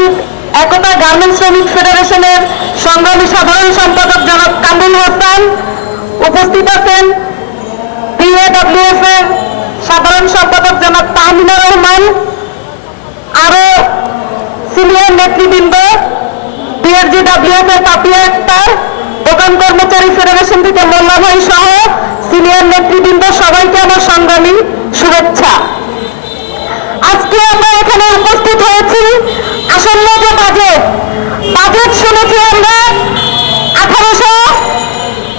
উপস্থিত একতা গার্মেন্টস শ্রমিক ফেডারেশনের সংগ্রামী সাধারণ সম্পাদক জনাব কামরুল হাসান, উপস্থিত আছেন বিএডব্লিউএফ এর সাধারণ সম্পাদক জনাব তাহমিনুর রহমান, আরো সিনিয়র নেতৃবৃন্দ, বিএরজিডব্লিউএফ এর পাপিয়া আক্তার, দোকান কর্মচারী ফেডারেশন থেকে মোল্লা ভাই সহ সিনিয়র নেতৃবৃন্দ, সবাইকে আমার সংগ্রামী শুভেচ্ছা। আজকে আমরা এখানে উপস্থিত হয়েছি আসন্ন যে বাজেট শুনেছি আমরা 1800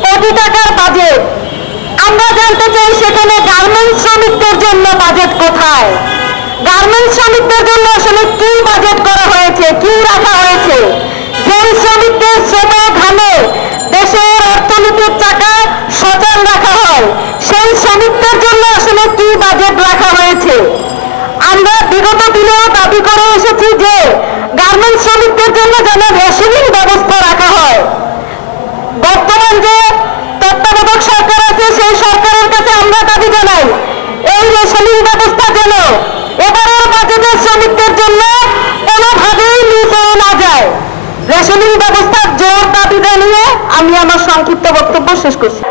কোটি টাকার বাজেট। আমরা জানতে চাই সেখানে গার্মেন্টস শ্রমিকদের জন্য বাজেট কোথায়? গার্মেন্টস শ্রমিকদের জন্য আসলে কি বাজেট করা হয়েছে, কি রাখা হয়েছে? যেই শ্রমিকদের শ্রম ঘামে দেশের অর্থনীতির চাকা সচল রাখা হয়, সেই শ্রমিকদের জন্য আসলে কি বাজেট রাখা হয়েছে? আমরা বিগত দিনেও দাবি করে এসেছি যে গার্মেন্টস শ্রমিকদের জন্য যেন রেশনিং ব্যবস্থা রাখা হয়। বর্তমান যে তত্ত্বাবধায়ক সরকার আছে সেই সরকারের কাছে আমরা দাবি জানাই এই রেশনিং ব্যবস্থা যেন এবারের বাজেটের শ্রমিকদের জন্য কোনোভাবেই মিস হয়ে না যায়। রেশনিং ব্যবস্থার জোর দাবি জানিয়ে আমি আমার সংক্ষিপ্ত বক্তব্য শেষ করছি।